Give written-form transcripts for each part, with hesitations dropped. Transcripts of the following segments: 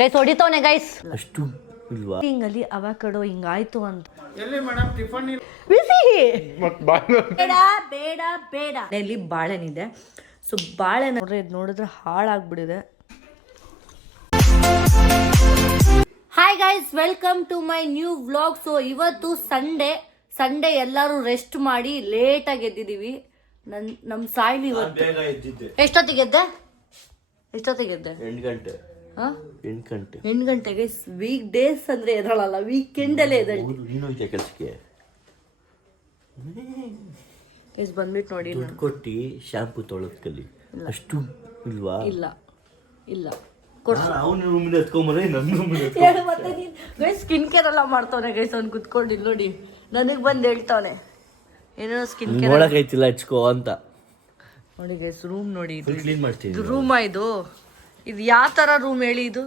Guys ಹೊಡಿತವನೆ guys. ಅಷ್ಟು ಇಲ್ವಾ ಹಿಂಗಲ್ಲಿ avocado ಹಿಂಗಾಯ್ತು ಅಂತ. ಎಲ್ಲಿ ಮೇಡಮ್ ಟಿಫನ್ ಬಿಸಿ ಬೇಡ ಬೇಡ ಬೇಡ. ಇಲ್ಲಿ ಬಾಳೆನಿದೆ. ಸೊ ಬಾಳೆ ನೋಡಿದ್ರೆ ಹಾಳಾಗ್ಬಿಟ್ಟಿದೆ. Hi guys, welcome to my new vlog. So ಇವತ್ತು ಸಂಡೇ ಎಲ್ಲರೂ ರೆಸ್ಟ್ ಮಾಡಿ ಲೇಟಾಗಿ ಎದ್ದಿದ್ದೀವಿ. ನಮ್ ಸಾಯಿಲಿ ಇವತ್ತು ಎಷ್ಟೊತ್ತಿಗೆ ಎದ್ದೆ? 8 ಗಂಟೆ. 8 ಗಂಟೆಗೆ. ವೀಕ್ ಡೇಸ್ ಅಂದ್ರೆ ಎದಳಲ್ಲ, ವೀಕೆಂಡ್ ಅಲ್ಲೇ ಎದಳ್ತಿ. ಕೆಲಸಕ್ಕೆ ಬಂದ್ಬಿಟ್ಟು ನೋಡಿ, ದುಡ್ಡು ಕೊಟ್ಟು ಶಾಂಪು ತೊಳದ್ ಕಲಿ. ಅಷ್ಟು ಇಲ್ವಾ? ಇಲ್ಲ ಅವನ ರೂಮಿನ ಎತ್ಕೊಂಬರೇ ನನ್ನ ರೂಮಿನ ಮತ್ತೆ ನೀನ್ ಸ್ಕಿನ್ ಕೇರ್ ಎಲ್ಲ ಮಾಡ್ತಾವನೆ ಗೈಸ್. ಅವ್ನು ಕುತ್ಕೊಂಡಿಲ್ಲ ನೋಡಿ, ನನಗ್ ಬಂದ್ ಹೇಳ್ತಾವನೆ ಏನೋ ಸ್ಕಿನ್ ಕೇರ್ ನೋಡಕೈತಿಲ್ಲ ಹಚ್ಕೋ ಅಂತ. ನೋಡಿ ಗೈಸ್, ರೂಮ್ ನೋಡಿ, ಕ್ಲೀನ್ ಮಾಡ್ತೀನಿ. ಇದು ರೂಮಾ? ಇದು ಯಾವ ತರ ರೂಮ್ ಹೇಳಿ? ಇದು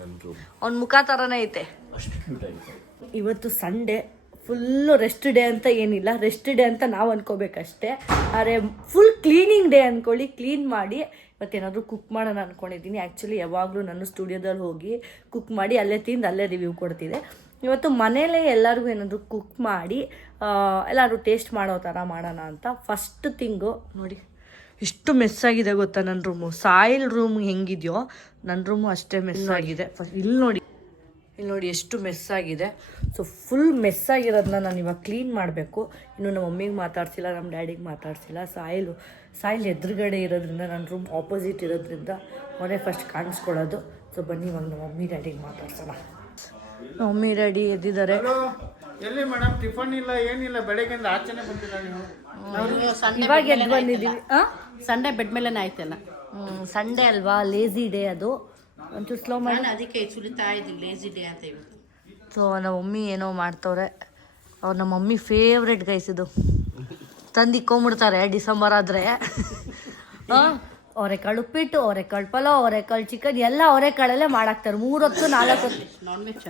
ನನ್ನ ರೂಮ್. ಅವ್ನ ಮುಖ ತರನೇ ಐತೆ. ಅಷ್ಟು ಕ್ಯೂಟ್ ಆಗಿದೆ. ಇವತ್ತು ಸಂಡೇ ಫುಲ್ಲು ರೆಸ್ಟ್ ಡೇ ಅಂತ ಏನಿಲ್ಲ, ರೆಸ್ಟ್ ಡೇ ಅಂತ ನಾವು ಅನ್ಕೋಬೇಕಷ್ಟೇ. ಆದರೆ ಫುಲ್ ಕ್ಲೀನಿಂಗ್ ಡೇ ಅಂದ್ಕೊಳ್ಳಿ. ಕ್ಲೀನ್ ಮಾಡಿ ಇವತ್ತೇನಾದರೂ ಕುಕ್ ಮಾಡೋಣ ಅಂದ್ಕೊಂಡಿದ್ದೀನಿ. ಆ್ಯಕ್ಚುಲಿ ಯಾವಾಗಲೂ ನನ್ನ ಸ್ಟುಡಿಯೋದಲ್ಲಿ ಹೋಗಿ ಕುಕ್ ಮಾಡಿ ಅಲ್ಲೇ ತಿಂದು ಅಲ್ಲೇ ರಿವ್ಯೂ ಕೊಡ್ತಿದ್ದೆ. ಇವತ್ತು ಮನೇಲೇ ಎಲ್ಲರಿಗೂ ಏನಾದರೂ ಕುಕ್ ಮಾಡಿ ಎಲ್ಲರೂ ಟೇಸ್ಟ್ ಮಾಡೋ ಥರ ಮಾಡೋಣ ಅಂತ. ಫಸ್ಟ್ ಥಿಂಗು ನೋಡಿ, ಎಷ್ಟು ಮೆಸ್ ಆಗಿದೆ ಗೊತ್ತಾ ನನ್ನ ರೂಮು. ಸಾಯಿಲ್ ರೂಮ್ ಹೆಂಗಿದೆಯೋ ನನ್ನ ರೂಮು ಅಷ್ಟೇ ಮೆಸ್ ಆಗಿದೆ. ಇಲ್ಲಿ ನೋಡಿ ಎಷ್ಟು ಮೆಸ್ ಆಗಿದೆ. ಸೊ ಫುಲ್ ಮೆಸ್ ಆಗಿರೋದನ್ನ ನಾನು ಇವಾಗ ಕ್ಲೀನ್ ಮಾಡಬೇಕು. ಇನ್ನು ನಮ್ಮ ಮಮ್ಮಿಗೆ ಮಾತಾಡ್ಸಿಲ್ಲ, ನಮ್ಮ ಡ್ಯಾಡಿಗೆ ಮಾತಾಡ್ಸಿಲ್ಲ. ಸಾಯಿಲ್ ಎದುರುಗಡೆ ಇರೋದ್ರಿಂದ, ನನ್ನ ರೂಮ್ ಆಪೋಸಿಟ್ ಇರೋದ್ರಿಂದ ಮನೆ ಫಸ್ಟ್ ಕಾಣಿಸ್ಕೊಳ್ಳೋದು. ಸೊ ಬನ್ನಿ ಇವಾಗ ನಮ್ಮ ಮಮ್ಮಿ ಡ್ಯಾಡಿಗೆ ಮಾತಾಡ್ಸೋಣ. ನಮ್ಮ ಮಮ್ಮಿ ಡ್ಯಾಡಿ ಎದ್ದಿದ್ದಾರೆ. ಎಲ್ಲಿ ಮೇಡಮ್ ಟಿಫನ್ ಇಲ್ಲ, ಏನಿಲ್ಲ, ಬೆಳಗ್ಗೆಯಿಂದ ಆಚೆನೆ ಬಂದಿಲ್ಲ ನೀವು. ಇವಾಗ ಎದ್ದು ಬಂದಿದ್ದೀವಿ. ಸಂಡೆ ಬೆಡ್ ಮೇಲೆನೇ ಆಯ್ತಲ್ಲ. ಸಂಡೇ ಅಲ್ವಾ, ಲೇಸಿ ಡೇ ಅದು. ಒಂಚೂರು ಸ್ಲೋ ಮಾಡಿ. ಅದಕ್ಕೆ ಸುಲಿತಾ ಇದ್ದೀನಿ, ಲೇಸಿ ಡೇ ಅಂತ ಇವತ್ತು. ಸೊ ನಮ್ಮ ಮಮ್ಮಿ ಏನೋ ಮಾಡ್ತವ್ರೆ. ಅವ್ರು ನಮ್ಮ ಮಮ್ಮಿ ಫೇವ್ರೆಟ್ ಗೈಸ್. ಇದು ತಂದು ಇಕ್ಕೊಂಬಿಡ್ತಾರೆ ಡಿಸೆಂಬರ್ ಆದರೆ. ಅವರೆಕಾಳು ಉಪ್ಪಿಟ್ಟು, ಅವರೆಕಾಳು ಪಲಾವ್, ಅವರೆಕಾಳು ಚಿಕನ್ ಎಲ್ಲ ಅವರೆಕಾಳಲ್ಲೇ ಮಾಡಾಕ್ತಾರೆ. 3 ಹೊತ್ತು 4 ಹೊತ್ತು ನಾನ್ ವೆಜ್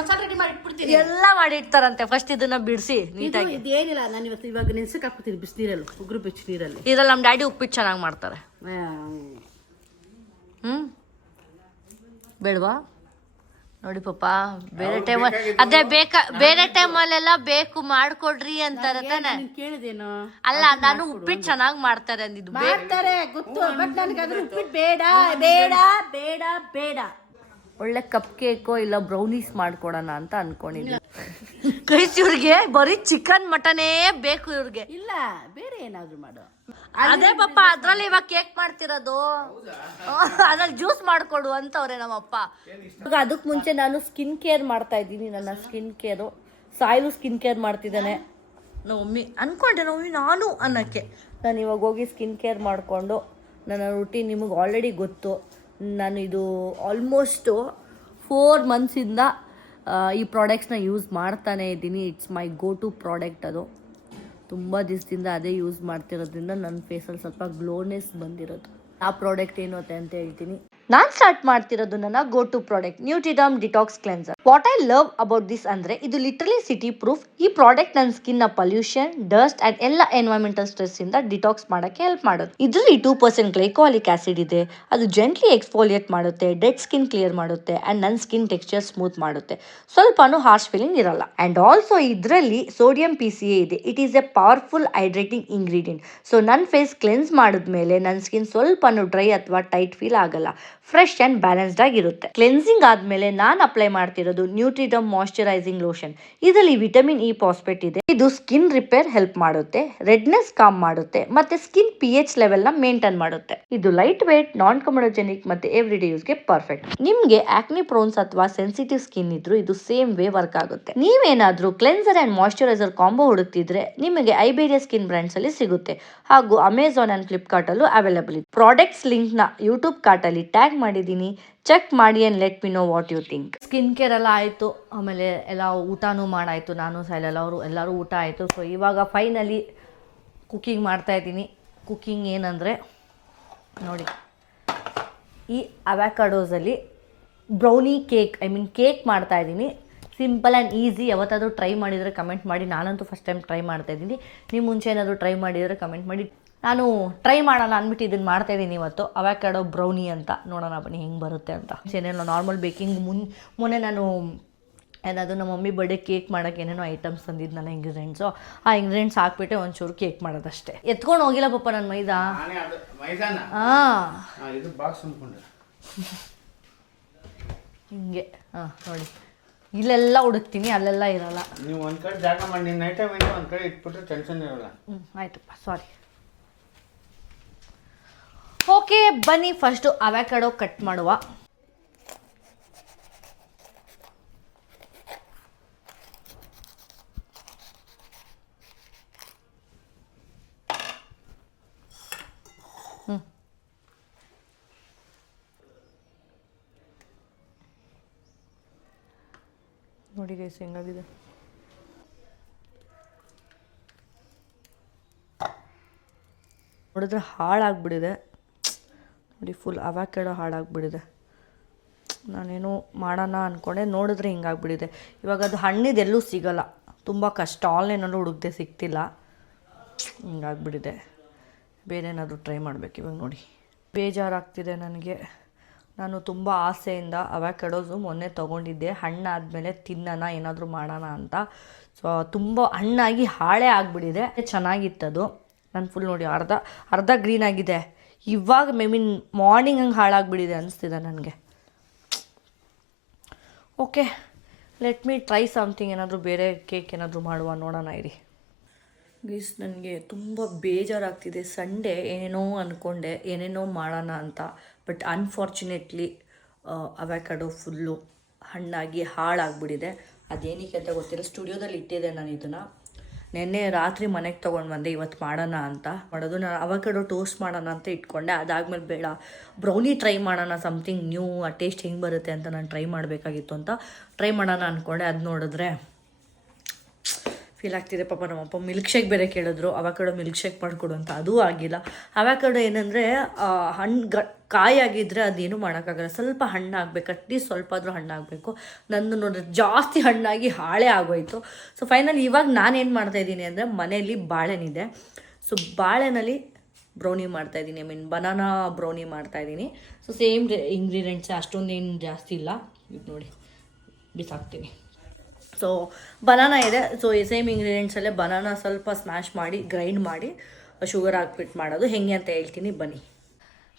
ಮಸಾಲೆ ರೆಡಿ ಮಾಡಿ ಇಟ್ಬಿಡ್ತೀನಿ. ಎಲ್ಲ ಮಾಡಿ ಇಡ್ತಾರಂತೆ. ಫಸ್ಟ್ ಇದನ್ನ ಬಿಡಿಸಿ ನೀಟಾಗಿ. ಇದೇನಿಲ್ಲ, ನಾನು ಇವಾಗ ನೆನ್ಸಕ್ಕೆ ಹಾಕ್ಬಿಡ್ತೀನಿ ಬಿಸಿನೀರಲ್ಲಿ, ಉಗುರು ಬೆಚ್ಚ ನೀರಲ್ಲಿ. ಇದ್ರಲ್ಲಿ ನಮ್ಮ ಡ್ಯಾಡಿ ಉಪ್ಪಿಟ್ಟು ಚೆನ್ನಾಗಿ ಮಾಡ್ತಾರೆ. ಬೇಡವಾ? ನೋಡಿ ಪಾಪ, ಬೇರೆ ಟೈಮ್ ಅದೇ ಬೇರೆ ಟೈಮಲ್ಲೆಲ್ಲ ಬೇಕು ಮಾಡ್ಕೊಡ್ರಿ ಅಂತಾರೆ ತಾನೆ. ಕೇಳಿದೇನು? ಅಲ್ಲ, ನಾನು ಉಪ್ಪಿಟ್ಟು ಚೆನ್ನಾಗಿ ಮಾಡ್ತಾರೆ ಅಂದಿದ್ದು. ಮಾಡ್ತಾರೆ ಗೊತ್ತು, ಬಟ್ ನನಗೆ ಅದ್ರ ಉಪ್ಪಿಟ್ಟು ಬೇಡ ಬೇಡ ಬೇಡ ಬೇಡ. ಒಳ್ಳೆ ಕಪ್ ಕೇಕೋ ಇಲ್ಲ ಬ್ರೌನೀಸ್ ಮಾಡ್ಕೊಡೋಣ ಅಂತ ಅನ್ಕೊಂಡಿದ್ದೀನಿ. ಕೈಸ್ ಇವ್ರಿಗೆ ಬರೀ ಚಿಕನ್ ಮಟನೇ ಬೇಕು ಇವ್ರಿಗೆ. ಇಲ್ಲ, ಬೇರೆ ಏನಾದ್ರು ಮಾಡು. ಅದೇ ಪಾಪ, ಅದ್ರಲ್ಲಿ ಇವಾಗ ಕೇಕ್ ಮಾಡ್ತಿರೋದು, ಅದ್ರಲ್ಲಿ ಜ್ಯೂಸ್ ಮಾಡ್ಕೊಡು ಅಂತವ್ರೆ ನಮ್ಮಪ್ಪ. ಇವಾಗ ಅದಕ್ಕೆ ಮುಂಚೆ ನಾನು ಸ್ಕಿನ್ ಕೇರ್ ಮಾಡ್ತಾ ಇದ್ದೀನಿ. ನನ್ನ skin care, soil skin care ಮಾಡ್ತಿದ್ದಾನೆ. ಮಮ್ಮಿ ಅನ್ಕೊಂಡೆ ನಾನು ಅನ್ನಕ್ಕೆ. ನಾನು ಇವಾಗ ಹೋಗಿ ಸ್ಕಿನ್ ಕೇರ್ ಮಾಡಿಕೊಂಡು ನನ್ನ ರುಟೀನ್ ನಿಮಗೆ ಆಲ್ರೆಡಿ ಗೊತ್ತು. ನಾನು ಇದು ಆಲ್ಮೋಸ್ಟು 4 ಮಂತ್ಸಿಂದ ಈ ಪ್ರಾಡಕ್ಟ್ಸ್ನ ಯೂಸ್ ಮಾಡ್ತಾನೇ ಇದ್ದೀನಿ. It's my go to product. ಅದು ತುಂಬ ದಿವಸದಿಂದ ಅದೇ ಯೂಸ್ ಮಾಡ್ತಿರೋದ್ರಿಂದ ನನ್ನ ಫೇಸಲ್ಲಿ ಸ್ವಲ್ಪ ಗ್ಲೋನೆಸ್ ಬಂದಿರೋದು. ಆ ಪ್ರಾಡಕ್ಟ್ ಏನು ಅಂತ ಹೇಳ್ತೀನಿ. ನಾನು ಸ್ಟಾರ್ಟ್ ಮಾಡ್ತಿರೋದು ನನ್ನ go to product, Nutriderm detox cleanser. What I love about this ಅಂದ್ರೆ ಇದು ಲಿಟರಲಿ ಸಿಟಿ ಪ್ರೂಫ್. ಈ ಪ್ರಾಡಕ್ಟ್ ನನ್ನ ಸ್ಕಿನ್ ನ ಪೊಲ್ಯೂಷನ್, ಡಸ್ಟ್ ಅಂಡ್ ಎಲ್ಲ ಎನ್ವೈರನ್ಮೆಂಟಲ್ ಸ್ಟ್ರೆಸ್ ಇಂದ ಡಿಟಾಕ್ಸ್ ಮಾಡಕ್ಕೆ ಹೆಲ್ಪ್ ಮಾಡೋದು. ಇದರಲ್ಲಿ 2% ಗ್ಲೈಕಾಲಿಕ್ ಆಸಿಡ್ ಇದೆ. ಅದು ಜೆಂಟ್ಲಿ ಎಕ್ಸ್ಫೋಲಿಯೇಟ್ ಮಾಡುತ್ತೆ, ಡೆಡ್ ಸ್ಕಿನ್ ಕ್ಲಿಯರ್ ಮಾಡುತ್ತೆ ಅಂಡ್ ನನ್ನ ಸ್ಕಿನ್ ಟೆಕ್ಸ್ಚರ್ ಸ್ಮೂತ್ ಮಾಡುತ್ತೆ. ಸ್ವಲ್ಪನೂ ಹಾರ್ಶ್ ಫೀಲಿಂಗ್ ಇರಲ್ಲ. ಅಂಡ್ ಆಲ್ಸೋ ಇದರಲ್ಲಿ ಸೋಡಿಯಂ PCA ಇದೆ. It is a powerful hydrating ingredient. So ನನ್ನ ಫೇಸ್ ಕ್ಲೆನ್ಸ್ ಮಾಡಿದ್ಮೇಲೆ ನನ್ನ ಸ್ಕಿನ್ ಸ್ವಲ್ಪನೂ ಡ್ರೈ ಅಥವಾ ಟೈಟ್ ಫೀಲ್ ಆಗಲ್ಲ. ಫ್ರೆಶ್ ಅಂಡ್ ಬ್ಯಾಲೆನ್ಸ್ಡ್ ಆಗಿರುತ್ತೆ. ಕ್ಲೆನ್ಸಿಂಗ್ ಆದ್ಮೇಲೆ ನಾನು ಅಪ್ಲೈ ಮಾಡ್ತಿರೋದು ನ್ಯೂಟ್ರಿಡರ್ಮ್ ಮಾಯಿಶ್ಚರೈಸಿಂಗ್ ಲೋಷನ್. ಇದರಲ್ಲಿ ವಿಟಮಿನ್ ಇ ಫಾಸ್ಫೇಟ್ ಇದೆ. ಇದು ಸ್ಕಿನ್ ರಿಪೇರ್ ಹೆಲ್ಪ್ ಮಾಡುತ್ತೆ, ರೆಡ್ನೆಸ್ ಕಾಮ್ ಮಾಡುತ್ತೆ ಮತ್ತೆ ಸ್ಕಿನ್ pH ಲೆವೆಲ್ ನ ಮೇಂಟೈನ್ ಮಾಡುತ್ತೆ. ಇದು ಲೈಟ್ ವೇಟ್, ನಾನ್ ಕಮೋಡೋಜೆನಿಕ್ ಮತ್ತೆ ಎವ್ರಿಡೇ ಯೂಸ್ಗೆ ಪರ್ಫೆಕ್ಟ್. ನಿಮ್ಗೆ ಆಕ್ನಿ ಪ್ರೋನ್ಸ್ ಅಥವಾ ಸೆನ್ಸಿಟಿವ್ ಸ್ಕಿನ್ ಇದ್ರು ಇದು ಸೇಮ್ ವೇ ವರ್ಕ್ ಆಗುತ್ತೆ. ನೀವೇನಾದ್ರೂ ಕ್ಲೆನ್ಸರ್ ಅಂಡ್ ಮಾಯಿಶ್ಚರೈಸರ್ ಕಾಂಬೋ ಹುಡುಕ್ತಿದ್ರೆ ನಿಮಗೆ ಐಬೇರಿಯಾ ಸ್ಕಿನ್ ಬ್ರಾಂಡ್ಸ್ ಅಲ್ಲಿ ಸಿಗುತ್ತೆ. ಹಾಗೂ ಅಮೆಝಾನ್ ಅಂಡ್ ಫ್ಲಿಪ್ಕಾರ್ಟ್ ಅಲ್ಲೂ ಅವೈಲೇಬಲ್ ಇದೆ. ಪ್ರಾಡಕ್ಟ್ಸ್ ಲಿಂಕ್ ನ ಯೂಟ್ಯೂಬ್ ಕಾರ್ಟ್ ಅಲ್ಲಿ ಟ್ಯಾಗ್ ಮಾಡಿದ್ದೀನಿ, ಚೆಕ್ ಮಾಡಿ and let me know what you think. Skin care ಎಲ್ಲ ಆಯಿತು, ಆಮೇಲೆ ಎಲ್ಲ ಊಟನೂ ಮಾಡಾಯಿತು. ನಾನು ಸೈಲೆಲ್ಲ ಎಲ್ಲರೂ ಊಟ ಆಯಿತು. ಸೊ ಇವಾಗ ಫೈನಲಿ ಕುಕ್ಕಿಂಗ್ ಮಾಡ್ತಾಯಿದ್ದೀನಿ. ಕುಕ್ಕಿಂಗ್ ಏನಂದರೆ ನೋಡಿ, ಈ ಅವಕಾಡೋಸಲ್ಲಿ ಬ್ರೌನಿ ಕೇಕ್, ಕೇಕ್ ಮಾಡ್ತಾಯಿದ್ದೀನಿ. Simple and easy. ಯಾವತ್ತಾದರೂ ಟ್ರೈ ಮಾಡಿದರೆ ಕಮೆಂಟ್ ಮಾಡಿ. ನಾನಂತೂ ಫಸ್ಟ್ ಟೈಮ್ ಟ್ರೈ ಮಾಡ್ತಾಯಿದ್ದೀನಿ. ನೀವು ಮುಂಚೆ ಏನಾದರೂ ಟ್ರೈ ಮಾಡಿದರೆ ಕಮೆಂಟ್ ಮಾಡಿ. ನಾನು ಟ್ರೈ ಮಾಡೋಣ ಅಂದ್ಬಿಟ್ಟು ಇದನ್ನು ಮಾಡ್ತಾಯಿದ್ದೀನಿ ಇವತ್ತು. ಅವಾಕ್ಯಾಡೋ ಬ್ರೌನಿ ಅಂತ. ನೋಡೋಣ ಬನ್ನಿ ಹೆಂಗೆ ಬರುತ್ತೆ ಅಂತ. ಏನೇನೋ ನಾರ್ಮಲ್ ಬೇಕಿಂಗ್ ಮೊನ್ನೆ ನಾನು ಏನಾದರೂ ನಮ್ಮ ಮಮ್ಮಿ ಬರ್ಡೇ ಕೇಕ್ ಮಾಡೋಕ್ಕೆ ಏನೇನೋ ಐಟಮ್ಸ್ ತಂದಿದ್ನಲ್ಲ ಇಂಗ್ರೀಡಿಯೆಂಟ್ಸು, ಆ ಇಂಗ್ರೀಡಿಯೆಂಟ್ಸ್ ಹಾಕ್ಬಿಟ್ಟೆ ಒಂಚೂರು ಕೇಕ್ ಮಾಡೋದಷ್ಟೇ. ಎತ್ಕೊಂಡು ಹೋಗಿಲ್ಲ ಪಾಪ ನನ್ನ ಮೈದಾ. ಹಾಂ ಇದು ಬಾಕ್ಸ್ ಅಂದ್ಕೊಂಡೆ ಹಿಂಗೆ. ಹಾಂ ನೋಡಿ, ಇಲ್ಲೆಲ್ಲ ಹುಡುಕ್ತೀನಿ, ಅಲ್ಲೆಲ್ಲ ಇರೋಲ್ಲ. ನೀವು ಒಂದು ಕಡೆ ಜಾಗ ಮಾಡಿ ನಿನ್ನ ಐಟಮ್ ಏನು ಒಂದು ಕಡೆ ಇಟ್ಬಿಟ್ರೆ ಟೆನ್ಷನ್ ಇರೋಲ್ಲ. ಆಯ್ತಪ್ಪ, ಸಾರಿ. ಓಕೆ ಬನ್ನಿ ಫಸ್ಟು ಅವಾಕ್ಯಾಡೋ ಕಟ್ ಮಾಡುವ. ನೋಡಿ ಗೈಸ್ ಹೆಂಗಾಗಿದೆ. ನೋಡಿದ್ರೆ ಹಾಳಾಗ್ಬಿಟ್ಟಿದೆ ನೋಡಿ, ಫುಲ್ ಅವಾಕ್ಯಾಡೋ ಹಾಳಾಗ್ಬಿಟ್ಟಿದೆ. ನಾನೇನು ಮಾಡೋಣ ಅಂದ್ಕೊಂಡೆ, ನೋಡಿದ್ರೆ ಹಿಂಗಾಗ್ಬಿಟ್ಟಿದೆ. ಇವಾಗ ಅದು ಹಣ್ಣಿದು ಎಲ್ಲೂ ಸಿಗೋಲ್ಲ, ತುಂಬ ಕಷ್ಟ. ಆನ್ಲೈನಲ್ಲೂ ಹುಡುಕ್ದೆ ಸಿಗ್ತಿಲ್ಲ, ಹಿಂಗಾಗ್ಬಿಟ್ಟಿದೆ. ಬೇರೆ ಏನಾದರೂ ಟ್ರೈ ಮಾಡಬೇಕು ಇವಾಗ. ನೋಡಿ ಬೇಜಾರಾಗ್ತಿದೆ ನನಗೆ. ನಾನು ತುಂಬ ಆಸೆಯಿಂದ ಅವಾಕ್ಯಾಡೋಸು ಮೊನ್ನೆ ತೊಗೊಂಡಿದ್ದೆ, ಹಣ್ಣಾದಮೇಲೆ ತಿನ್ನೋಣ ಏನಾದರೂ ಮಾಡೋಣ ಅಂತ. ಸೊ ತುಂಬ ಹಣ್ಣಾಗಿ ಹಾಳೇ ಆಗಿಬಿಟ್ಟಿದೆ. ಚೆನ್ನಾಗಿತ್ತದು. ನಾನು ಫುಲ್ ನೋಡಿ ಅರ್ಧ ಗ್ರೀನ್ ಆಗಿದೆ. ಇವಾಗ ಮಾರ್ನಿಂಗ್ ಹಂಗೆ ಹಾಳಾಗಿಬಿಟ್ಟಿದೆ ಅನಿಸ್ತಿದೆ ನನಗೆ. Okay, let me try something. ಏನಾದರೂ ಬೇರೆ ಕೇಕ್ ಏನಾದರೂ ಮಾಡುವ, ನೋಡೋಣ ಇರಿ. ಗೀಸ್ ನನಗೆ ತುಂಬ ಬೇಜಾರಾಗ್ತಿದೆ. ಸಂಡೇ ಏನೇನೋ ಅಂದ್ಕೊಂಡೆ ಏನೇನೋ ಮಾಡೋಣ ಅಂತ, ಬಟ್ ಅನ್ಫಾರ್ಚುನೇಟ್ಲಿ ಅವಾಕ್ಯಾಡೋ ಫುಲ್ಲು ಹಣ್ಣಾಗಿ ಹಾಳಾಗ್ಬಿಟ್ಟಿದೆ. ಅದೇನಕ್ಕೆ ಅಂತ ಗೊತ್ತಿಲ್ಲ. ಸ್ಟುಡಿಯೋದಲ್ಲಿ ಇಟ್ಟಿದ್ದೆ ನಾನು ಇದನ್ನು. ನೆನ್ನೆ ರಾತ್ರಿ ಮನೆಗೆ ತೊಗೊಂಡು ಬಂದೆ, ಇವತ್ತು ಮಾಡೋಣ ಅಂತ ಮಾಡೋದು. ನಾನು ಅವಾಕ್ಯಾಡೋ ಟೋಸ್ಟ್ ಮಾಡೋಣ ಅಂತ ಇಟ್ಕೊಂಡೆ. ಅದಾದಮೇಲೆ ಬೇಡ, ಬ್ರೌನಿ ಟ್ರೈ ಮಾಡೋಣ, ಸಮಥಿಂಗ್ ನ್ಯೂ, ಆ ಟೇಸ್ಟ್ ಹೆಂಗೆ ಬರುತ್ತೆ ಅಂತ ನಾನು ಟ್ರೈ ಮಾಡಬೇಕಾಗಿತ್ತು ಅಂತ ಟ್ರೈ ಮಾಡೋಣ ಅಂದ್ಕೊಂಡೆ. ಅದು ನೋಡಿದ್ರೆ ಫೀಲ್ ಆಗ್ತಿದೆ ಪಾಪ. ನಮ್ಮಪ್ಪ ಮಿಲ್ಕ್ ಶೇಕ್ ಬೇರೆ ಕೇಳಿದ್ರು, ಅವಾಕ್ಯಾಡೋ ಮಿಲ್ಕ್ ಶೇಕ್ ಮಾಡಿಕೊಡು ಅಂತ. ಅದೂ ಆಗಿಲ್ಲ. ಅವಾಕ್ಯಾಡೋ ಏನಂದರೆ ಕಾಯಾಗಿದ್ದರೆ ಅದೇನು ಮಾಡೋಕ್ಕಾಗಲ್ಲ, ಸ್ವಲ್ಪ ಹಣ್ಣಾಗಬೇಕು, ಅಟ್ಲೀಸ್ಟ್ ಸ್ವಲ್ಪ ಆದರೂ ಹಣ್ಣಾಗಬೇಕು. ನಂದು ನೋಡಿದ್ರೆ ಜಾಸ್ತಿ ಹಣ್ಣಾಗಿ ಹಾಳೇ ಆಗೋಯಿತು. ಸೊ ಫೈನಲಿ ಇವಾಗ ನಾನೇನು ಮಾಡ್ತಾಯಿದ್ದೀನಿ ಅಂದರೆ, ಮನೆಯಲ್ಲಿ ಬಾಳೆನಿದೆ. ಸೊ ಬಾಳೆನಲ್ಲಿ ಬ್ರೌನಿ ಮಾಡ್ತಾಯಿದ್ದೀನಿ, ಬನಾನಾ ಬ್ರೌನಿ ಮಾಡ್ತಾಯಿದ್ದೀನಿ. ಸೊ ಸೇಮ್ ಇಂಗ್ರೀಡಿಯೆಂಟ್ಸ್, ಅಷ್ಟೊಂದೇನು ಜಾಸ್ತಿ ಇಲ್ಲ. ಇದು ನೋಡಿ ಬಿಸಾಕ್ತೀನಿ. ಸೊ ಬನಾನಾ ಇದೆ. ಸೊ ಸೇಮ್ ಇಂಗ್ರೀಡಿಯೆಂಟ್ಸಲ್ಲೇ ಬನಾನಾ ಸ್ವಲ್ಪ ಸ್ಮ್ಯಾಶ್ ಮಾಡಿ ಗ್ರೈಂಡ್ ಮಾಡಿ ಶುಗರ್ ಹಾಕ್ಬಿಟ್ಟು ಮಾಡೋದು. ಹೆಂಗೆ ಅಂತ ಹೇಳ್ತೀನಿ ಬನ್ನಿ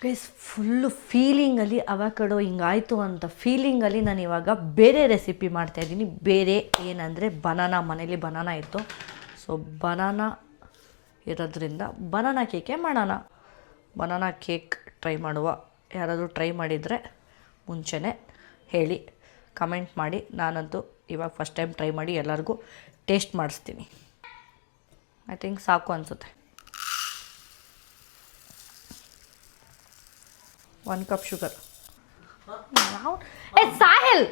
ಗೈಸ್. ಫುಲ್ಲು ಫೀಲಿಂಗಲ್ಲಿ ಅವಾಕ್ಯಾಡೋ ಹಿಂಗಾಯಿತು ಅಂತ ಫೀಲಿಂಗಲ್ಲಿ ನಾನು ಇವಾಗ ಬೇರೆ ರೆಸಿಪಿ ಮಾಡ್ತಾಯಿದ್ದೀನಿ. ಬೇರೆ ಏನಂದರೆ ಬನಾನಾ, ಮನೇಲಿ ಬನಾನಾ ಇತ್ತು. ಸೊ ಬನಾನಾ ಇರೋದ್ರಿಂದ ಬನಾನಾ ಕೇಕೆ ಮಾಡೋಣ. ಬನಾನಾ ಕೇಕ್ ಟ್ರೈ ಮಾಡುವ. ಯಾರಾದರೂ ಟ್ರೈ ಮಾಡಿದರೆ ಮುಂಚೆನೇ ಹೇಳಿ, ಕಮೆಂಟ್ ಮಾಡಿ. ನಾನಂತೂ ಇವಾಗ ಫಸ್ಟ್ ಟೈಮ್ ಟ್ರೈ ಮಾಡಿ ಎಲ್ಲರಿಗೂ ಟೇಸ್ಟ್ ಮಾಡಿಸ್ತೀನಿ. ಐ ಥಿಂಕ್ ಸಾಕು ಅನಿಸುತ್ತೆ. 1 ಕಪ್ ಶುಗರ್. ಸಾಹಿಲ್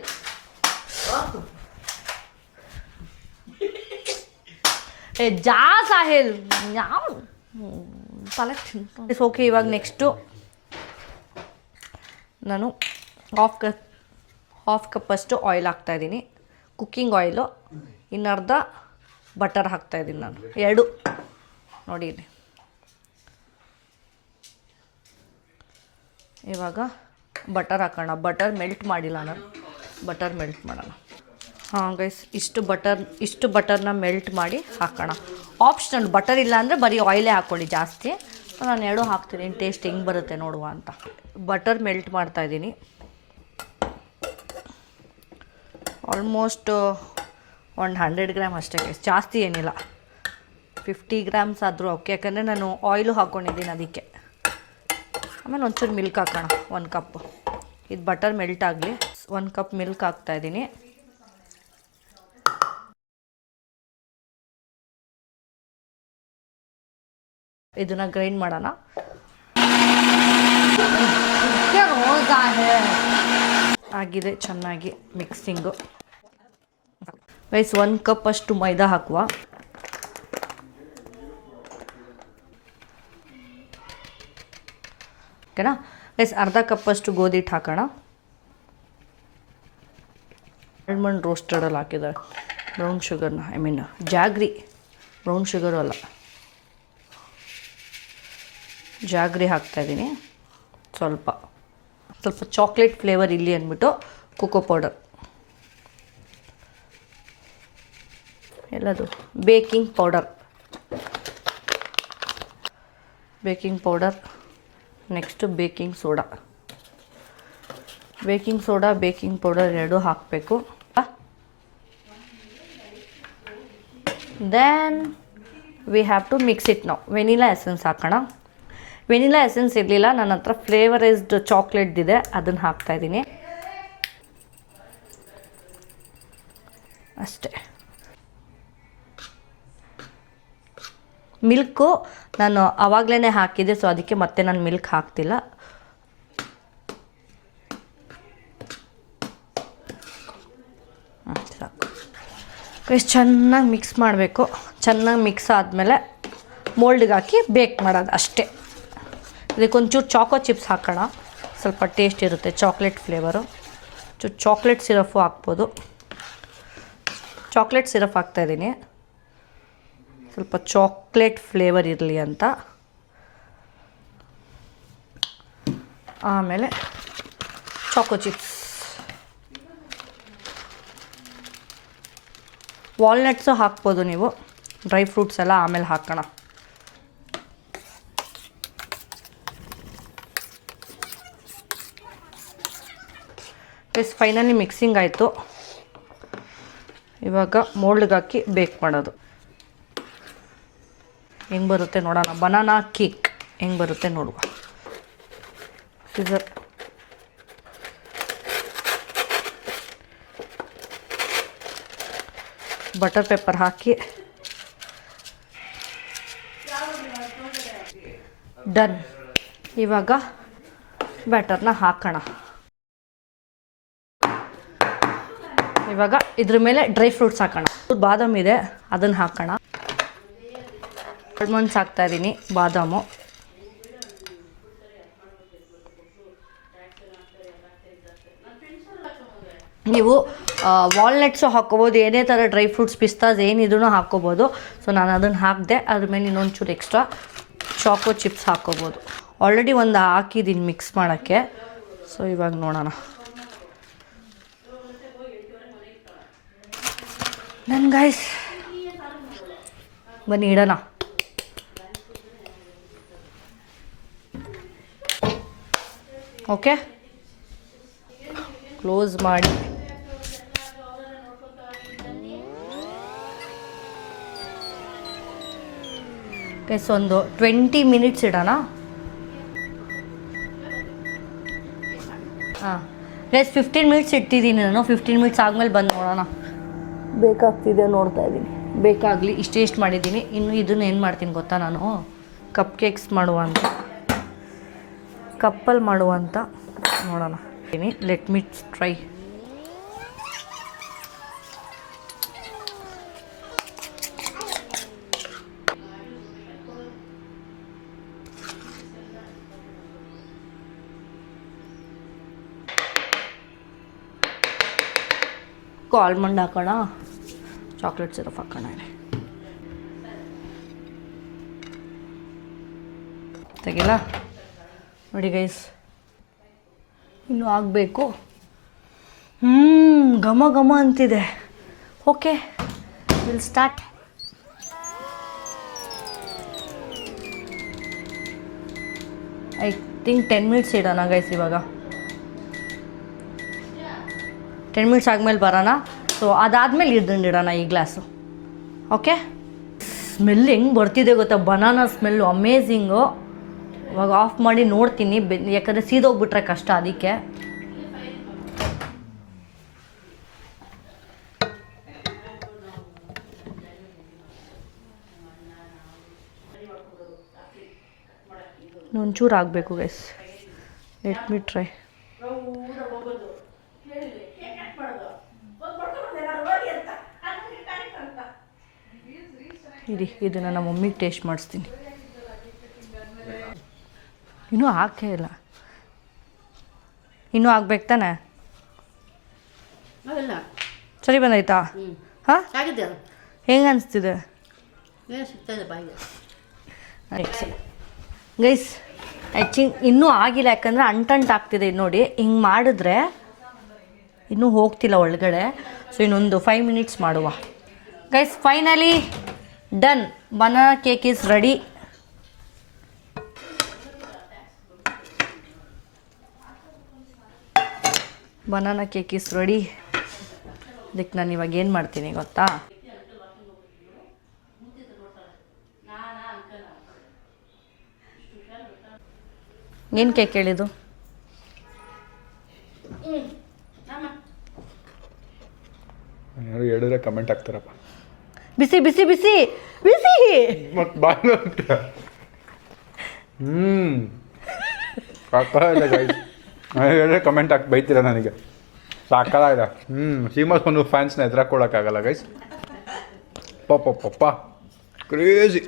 ಜಾ ಸಾಹಿಲ್ ಯಾವ ತಲೆ. ಓಕೆ, ಇವಾಗ ನೆಕ್ಸ್ಟು ನಾನು ಹಾಫ್ ಕಪ್ಪಷ್ಟು ಆಯಿಲ್ ಹಾಕ್ತಾಯಿದ್ದೀನಿ, ಕುಕ್ಕಿಂಗ್ ಆಯಿಲು. ಇನ್ನರ್ಧ ಬಟರ್ ಹಾಕ್ತಾಯಿದ್ದೀನಿ ನಾನು, 2 ನೋಡಿ ಇಲ್ಲಿ. ಇವಾಗ ಬಟರ್ ಹಾಕೋಣ. ಬಟರ್ ಮೆಲ್ಟ್ ಮಾಡಿಲ್ಲ ನಾನು, ಬಟರ್ ಮೆಲ್ಟ್ ಮಾಡೋಣ. ಹಾಂ ಗೈಸ್, ಇಷ್ಟು ಬಟರ್ನ ಮೆಲ್ಟ್ ಮಾಡಿ ಹಾಕೋಣ. ಆಪ್ಷನಲ್, ಬಟರ್ ಇಲ್ಲ ಅಂದರೆ ಬರೀ ಆಯಿಲೇ ಹಾಕ್ಕೊಳ್ಳಿ ಜಾಸ್ತಿ. ನಾನು 2 ಹಾಕ್ತೀನಿ, ಟೇಸ್ಟ್ ಹೆಂಗೆ ಬರುತ್ತೆ ನೋಡುವ ಅಂತ. ಬಟರ್ ಮೆಲ್ಟ್ ಮಾಡ್ತಾಯಿದ್ದೀನಿ. ಆಲ್ಮೋಸ್ಟ್ ಒಂದು 100 ಗ್ರಾಮ್ ಅಷ್ಟೇ ಗೈಸ್, ಜಾಸ್ತಿ ಏನಿಲ್ಲ. 50 ಗ್ರಾಮ್ಸ್ ಆದರೂ ಓಕೆ, ಯಾಕಂದರೆ ನಾನು ಆಯಿಲು ಹಾಕ್ಕೊಂಡಿದ್ದೀನಿ ಅದಕ್ಕೆ. ಆಮೇಲೆ ಒಂಚೂರು ಮಿಲ್ಕ್ ಹಾಕೋಣ, 1 ಕಪ್. ಇದು ಬಟರ್ ಮೆಲ್ಟ್ ಆಗಲಿ. 1 ಕಪ್ ಮಿಲ್ಕ್ ಹಾಕ್ತಾಯಿದ್ದೀನಿ. ಇದನ್ನು ಗ್ರೈಂಡ್ ಮಾಡೋಣ. ಆಗಿದೆ ಚೆನ್ನಾಗಿ ಮಿಕ್ಸಿಂಗು. ಗೈಸ್ 1 ಕಪ್ ಅಷ್ಟು ಮೈದಾ ಹಾಕುವ. ಓಕೆನಾ ಗೈಸ್, ಅರ್ಧ ಕಪ್ಪಷ್ಟು ಗೋಧಿ ಹಿಟ್ಟು ಹಾಕೋಣ. ಆಲ್ಮಂಡ್ ರೋಸ್ಟೆಡಲ್ಲಿ ಹಾಕಿದ್ದಾರೆ ಬ್ರೌನ್ ಶುಗರ್ನ, ಜಾಗ್ರಿ, ಬ್ರೌನ್ ಶುಗರು ಅಲ್ಲ. ಜಾಗ್ರಿ ಹಾಕ್ತಾಯಿದ್ದೀನಿ, ಸ್ವಲ್ಪ ಚಾಕ್ಲೇಟ್ ಫ್ಲೇವರ್ ಇಲ್ಲಿ ಅಂದ್ಬಿಟ್ಟು ಕೋಕೋ ಪೌಡರ್, ಎಲ್ಲದು baking powder, next baking soda baking powder ಎರಡೂ ಹಾಕಬೇಕು. Then we have to mix it ನಾವು. ವೆನಿಲಾ ಎಸೆನ್ಸ್ ಹಾಕೋಣ. ವೆನಿಲಾ ಎಸೆನ್ಸ್ ಇರಲಿಲ್ಲ, ನನ್ನ ಹತ್ರ ಫ್ಲೇವರೈಸ್ಡ್ ಚಾಕ್ಲೇಟ್ದಿದೆ, ಅದನ್ನು ಹಾಕ್ತಾಯಿದ್ದೀನಿ ಅಷ್ಟೇ. ಮಿಲ್ಕು ನಾನು ಆವಾಗಲೇ ಹಾಕಿದ್ದೆ, ಸೊ ಅದಕ್ಕೆ ಮತ್ತೆ ನಾನು ಮಿಲ್ಕ್ ಹಾಕ್ತಿಲ್ಲ. ಸಾಕು. ಚೆನ್ನಾಗಿ ಮಿಕ್ಸ್ ಮಾಡಬೇಕು. ಚೆನ್ನಾಗಿ ಮಿಕ್ಸ್ ಆದಮೇಲೆ ಮೋಲ್ಡ್ಗೆ ಹಾಕಿ ಬೇಕ್ ಮಾಡೋದು ಅಷ್ಟೇ. ಇದಕ್ಕೊಂಚೂರು ಚಾಕೋ ಚಿಪ್ಸ್ ಹಾಕೋಣ, ಸ್ವಲ್ಪ ಟೇಸ್ಟ್ ಇರುತ್ತೆ, ಚಾಕ್ಲೇಟ್ ಫ್ಲೇವರು. ಚಾಕ್ಲೇಟ್ ಸಿರಫು ಹಾಕ್ಬೋದು. ಚಾಕ್ಲೇಟ್ ಸಿರಪ್ ಹಾಕ್ತಾಯಿದ್ದೀನಿ, ಸ್ವಲ್ಪ ಚಾಕ್ಲೇಟ್ ಫ್ಲೇವರ್ ಇರಲಿ ಅಂತ. ಆಮೇಲೆ ಚಾಕೋ ಚಿಪ್ಸ್, ವಾಲ್ನಟ್ಸು ಹಾಕ್ಬೋದು ನೀವು, ಡ್ರೈ ಫ್ರೂಟ್ಸ್ ಎಲ್ಲ ಆಮೇಲೆ ಹಾಕೋಣ. ಫೈನಲಿ ಮಿಕ್ಸಿಂಗ್ ಆಯಿತು. ಇವಾಗ ಮೋಲ್ಡ್ಗೆ ಹಾಕಿ ಬೇಕ್ ಮಾಡೋದು. ಹೆಂಗೆ ಬರುತ್ತೆ ನೋಡೋಣ. ಬನಾನಾ ಕೇಕ್ ಹೆಂಗೆ ಬರುತ್ತೆ ನೋಡುವ. ಸಿಸರ್, ಬಟರ್ ಪೆಪ್ಪರ್ ಹಾಕಿ ಡನ್. ಇವಾಗ ಬ್ಯಾಟರ್ನ ಹಾಕೋಣ. ಇವಾಗ ಇದ್ರ ಮೇಲೆ ಡ್ರೈ ಫ್ರೂಟ್ಸ್ ಹಾಕೋಣ. ಬಾದಾಮ್ ಇದೆ, ಅದನ್ನು ಹಾಕೋಣ. ಆಲ್ಮಂಡ್ಸ್ ಹಾಕ್ತಾಯಿದ್ದೀನಿ, ಬಾದಾಮು. ನೀವು ವಾಲ್ನಟ್ಸು ಹಾಕ್ಕೋಬೋದು, ಏನೇ ಥರ ಡ್ರೈ ಫ್ರೂಟ್ಸ್, ಪಿಸ್ತಾಸ್ ಏನಿದ್ರೂ ಹಾಕ್ಕೋಬೋದು. ಸೊ ನಾನು ಅದನ್ನು ಹಾಕಿದೆ. ಅದ್ರ ಮೇಲೆ ಇನ್ನೊಂಚೂರು ಎಕ್ಸ್ಟ್ರಾ ಚಾಕೋ ಚಿಪ್ಸ್ ಹಾಕ್ಕೋಬೋದು. ಆಲ್ರೆಡಿ ಒಂದು ಹಾಕಿದ್ದೀನಿ ಮಿಕ್ಸ್ ಮಾಡೋಕ್ಕೆ. ಸೊ ಇವಾಗ ನೋಡೋಣ. ನನ್ನ ಗೈಸ್ ಬನ್ನಿ ಇಡೋಣ. ಓಕೆ, ಕ್ಲೋಸ್ ಮಾಡಿ. ಗೈಸ್ ಒಂದು 20 ಮಿನಿಟ್ಸ್ ಇಡೋಣ. ಹಾಂ ಗೈಸ್ 15 ಮಿನಿಟ್ಸ್ ಇಟ್ಟಿದ್ದೀನಿ ನಾನು. 15 ಮಿನಿಟ್ಸ್ ಆದಮೇಲೆ ಬಂದು ನೋಡೋಣ. ಬೇಕಾಗ್ತಿದೆ ನೋಡ್ತಾ ಇದ್ದೀನಿ. ಬೇಕಾಗಲಿ. ಇಷ್ಟು ಮಾಡಿದ್ದೀನಿ. ಇನ್ನು ಇದನ್ನು ಏನು ಮಾಡ್ತೀನಿ ಗೊತ್ತಾ, ನಾನು ಕಪ್ ಕೇಕ್ಸ್ ಕಪ್ಪಲ್ಲಿ ಮಾಡುವಂಥ ನೋಡೋಣ. Let me try. ಆಲ್ಮಂಡ್ ಹಾಕೋಣ, ಚಾಕ್ಲೇಟ್ ಸಿರಪ್ ಹಾಕೋಣ. ತೆಗಿಲ್ಲ ನೋಡಿ ಗೈಸ್, ಇನ್ನೂ ಆಗಬೇಕು. ಘಮ ಘಮ ಅಂತಿದೆ. Okay, will start. I think 10 minutes ಇಡೋಣ ಗೈಸ್. ಇವಾಗ 10 ಮಿನಿಟ್ಸ್ ಆದಮೇಲೆ ಬರೋಣ. ಸೊ ಅದಾದಮೇಲೆ ಇಡೋಣ ಈ ಗ್ಲಾಸು. ಓಕೆ, ಸ್ಮೆಲ್ ಹೆಂಗೆ ಬರ್ತಿದೆ ಗೊತ್ತಾ, ಬನಾನಾ ಸ್ಮೆಲ್ಲು ಅಮೇಝಿಂಗು. ಇವಾಗ ಆಫ್ ಮಾಡಿ ನೋಡ್ತೀನಿ, ಯಾಕಂದರೆ ಸೀದೋಗ್ಬಿಟ್ರೆ ಕಷ್ಟ, ಅದಕ್ಕೆ. ಒಂಚೂರು ಆಗಬೇಕು ಗೈಸ್. Let me try. ಇದನ್ನು ನಮ್ಮ ಮಮ್ಮಿಗೆ ಟೇಸ್ಟ್ ಮಾಡಿಸ್ತೀನಿ. ಇನ್ನೂ ಹಾಕೇ ಇಲ್ಲ. ಇನ್ನೂ ಆಗ್ಬೇಕು ತಾನೆ? ಸರಿ ಬಂದಾಯ್ತಾ? ಹಾಂ, ಹೆಂಗೆ ಅನಿಸ್ತಿದೆ ಗೈಸ್? ಇನ್ನೂ ಆಗಿಲ್ಲ, ಯಾಕಂದರೆ ಅಂಟಂಟಾಗ್ತಿದೆ ನೋಡಿ. ಹಿಂಗೆ ಮಾಡಿದ್ರೆ ಇನ್ನೂ ಹೋಗ್ತಿಲ್ಲ ಒಳಗಡೆ. ಸೊ ಇನ್ನೊಂದು 5 ಮಿನಿಟ್ಸ್ ಮಾಡುವ guys. Finally done, banana cake is ready. Banana cake is ready. ಅದಕ್ಕೆ ನಾನು ಇವಾಗ ಏನು ಮಾಡ್ತೀನಿ ಗೊತ್ತಾ, ಏನು ಕೇಕ್ ಹೇಳಿದ್ದು? ಯಾರು ಹೇಳಿದ್ರೆ ಕಮೆಂಟ್ ಆಗ್ತಾರಪ್ಪ. ಬಿಸಿ ಬಿಸಿ ಬಿಸಿ ಬಿಸಿ. ಮತ್ತು ಬಾಯಿಲ್ಲ ಸಾಕಾಗಿದೆ ಗೈಸ್. ನಾನು ಹೇಳಿದ್ರೆ ಕಮೆಂಟ್ ಹಾಕಿ ಬೈತೀರ ನನಗೆ. ಸಾಕಾಗಿದೆ. ಸೀಮಸ್ ಒಂದು ಫ್ಯಾನ್ಸ್ನ ಎದುರಾಕೊಳಕ್ಕಾಗಲ್ಲ ಗೈಸ್. ಪಪ್ಪ ಕ್ರೇಜಿ.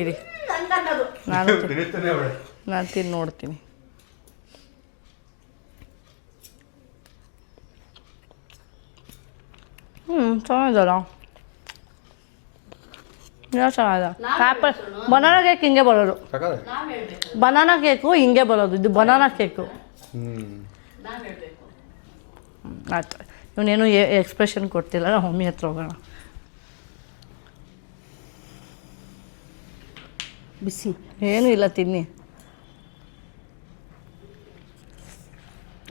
ಇರಿ ನಾನು ತಿಂದು ನೋಡ್ತೀನಿ. ಚೆನ್ನಾಗಿದಲ್ಲ, ಚೆನ್ನಾಗಿದೆ. ಆ್ಯಪಲ್ ಬನಾನಾ ಕೇಕ್ ಹಿಂಗೆ ಬರೋದು. ಬನಾನಾ ಕೇಕು ಹಿಂಗೆ ಬರೋದು. ಇದು ಬನಾನಾ ಕೇಕು. ಆಯ್ತು, ಇವನೇನು ಎಕ್ಸ್ಪ್ರೆಷನ್ ಕೊಡ್ತಿಲ್ಲ. ನಮ್ಮ ಮಮ್ಮಿ ಹತ್ರ ಹೋಗೋಣ. ಬಿಸಿ ಏನೂ ಇಲ್ಲ, ತಿನ್ನಿ.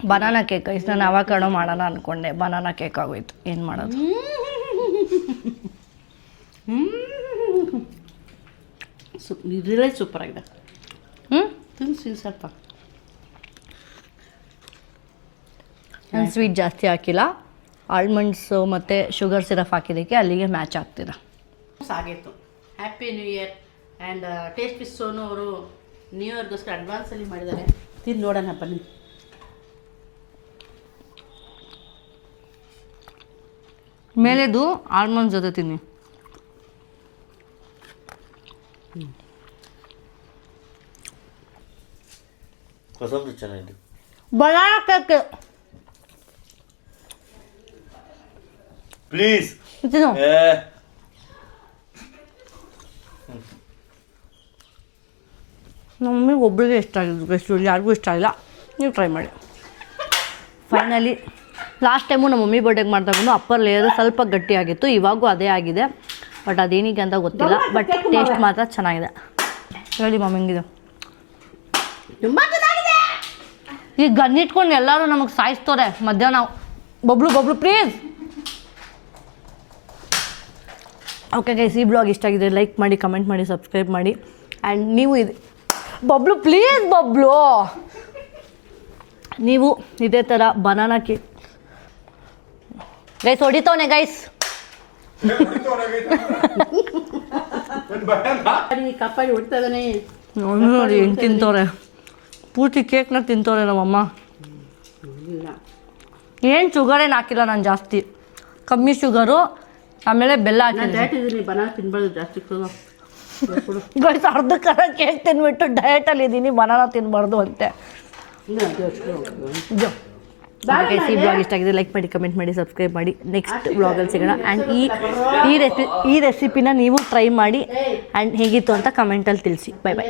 Banana cake ice. ನಾನು ಅವಕಾಡೋ ಮಾಡೋಣ ಅಂದ್ಕೊಂಡೆ, ಬನಾನಾ ಕೇಕ್ ಆಗೋಯ್ತು. ಏನು ಮಾಡೋದು? ಇದರಲ್ಲೇ ಸೂಪರಾಗಿದೆ. ತಿನ್ಸಿ ಸ್ವಲ್ಪ. ನಾನು ಸ್ವೀಟ್ ಜಾಸ್ತಿ ಹಾಕಿಲ್ಲ. ಆಲ್ಮಂಡ್ಸು ಮತ್ತು ಶುಗರ್ ಸಿರಪ್ ಹಾಕಿದ್ದಕ್ಕೆ ಅಲ್ಲಿಗೆ ಮ್ಯಾಚ್ ಆಗ್ತಿದೆ. ಸಾಗಿತ್ತು. Happy new year. And taste with Sonu ಅವರು ನ್ಯೂ ಇಯರ್ಗೋಸ್ಕರ ಅಡ್ವಾನ್ಸಲ್ಲಿ ಮಾಡಿದ್ದಾರೆ. ತಿಂದು ನೋಡೋಣ ಬನ್ನಿ. ಮೇಲೆದು ಆಲ್ಮಂಡ್ಸ್ ಜೊತೆ ತಿನ್ನಿ. ಕೊಸಂಬರಿ ಚೆನ್ನಾಗಿದೆ. Banana cake please. ತಿನ್ನು. ನಮ್ಮ ಮಮ್ಮಿಗೆ ಒಬ್ಬರಿಗೆ ಇಷ್ಟ ಆಗಿದ್ದು, ಎಷ್ಟು ಯಾರಿಗೂ ಇಷ್ಟ ಆಗಿಲ್ಲ. ನೀವು ಟ್ರೈ ಮಾಡಿ. ಫೈನಲಿ ಲಾಸ್ಟ್ ಟೈಮು ನಮ್ಮ ಮಮ್ಮಿ ಬರ್ಡೇಗೆ ಮಾಡಿದಾಗೂ ಅಪ್ಪರ್ ಲೇಯರ್ ಸ್ವಲ್ಪ ಗಟ್ಟಿಯಾಗಿತ್ತು. ಇವಾಗೂ ಅದೇ ಆಗಿದೆ. ಬಟ್ ಅದೇನಿಗೆ ಅಂತ ಗೊತ್ತಿಲ್ಲ. ಬಟ್ ಟೇಸ್ಟ್ ಮಾತ್ರ ಚೆನ್ನಾಗಿದೆ. ಹೇಳಿ ಮಮ್ಮಿ ಹೆಂಗಿದೆ? ತುಂಬ ಚೆನ್ನಾಗಿದೆ. ಈಗ ಗನ್ನಿಟ್ಕೊಂಡು ಎಲ್ಲರೂ ನಮಗೆ ಸಾಯಿಸ್ತವ್ರೆ ಮಧ್ಯಾಹ್ನ. ಬಬ್ಲು ಪ್ಲೀಸ್. ಓಕೆ ಗೈಸ್, ಈ ಬ್ಲಾಗ್ ಇಷ್ಟ ಆಗಿದೆ ಲೈಕ್ ಮಾಡಿ, ಕಮೆಂಟ್ ಮಾಡಿ, ಸಬ್ಸ್ಕ್ರೈಬ್ ಮಾಡಿ. ಆ್ಯಂಡ್ ನೀವು ಇದು ಬಬ್ಲು ಪ್ಲೀಸ್ ಬಬ್ಲು, ನೀವು ಇದೇ ಥರ ಬನಾನಾ ಕೇಕ್ ಗೈಸ್ ಹೊಡಿತವನೆ ಗೈಸ್. ಕಪ್ಪಾಗಿ ಹೊಡ್ತಾ ಇದ್ದಾನೆ ನೋಡಿ ಹೆಂಗೆ ತಿಂತವ್ರೆ. ಪೂರ್ತಿ ಕೇಕ್ನ ತಿಂತವ್ರೆ ನಮ್ಮಮ್ಮ. ಏನು ಶುಗರೇನು ಹಾಕಿಲ್ಲ ನಾನು ಜಾಸ್ತಿ, ಕಮ್ಮಿ ಶುಗರು. ಆಮೇಲೆ ಬೆಲ್ಲ ಹಾಕಿದ್ದೀನಿ. ಡಯಟ್ ಇದ್ದೀನಿ, ಬನಾನಾ ತಿನ್ಬಾರ್ದು ಜಾಸ್ತಿ. ಗೈಸ್ ಅರ್ಧ ಕರ ಕೇಕ್ ತಿನ್ಬಿಟ್ಟು ಡಯಟಲ್ಲಿ ಇದ್ದೀನಿ, ಬನಾನಾ ತಿನ್ನಬಾರ್ದು ಅಂತೆ. ಈ ಬ್ಲಾಗ್ ಇಷ್ಟ ಆಗಿದೆ ಲೈಕ್ ಮಾಡಿ, ಕಮೆಂಟ್ ಮಾಡಿ, ಸಬ್ಸ್ಕ್ರೈಬ್ ಮಾಡಿ. ನೆಕ್ಸ್ಟ್ ಬ್ಲಾಗಲ್ಲಿ ಸಿಗೋಣ. ಆ್ಯಂಡ್ ಈ ರೆಸಿಪಿನ ನೀವು ಟ್ರೈ ಮಾಡಿ ಆ್ಯಂಡ್ ಹೇಗಿತ್ತು ಅಂತ ಕಮೆಂಟಲ್ಲಿ ತಿಳಿಸಿ. Bye bye.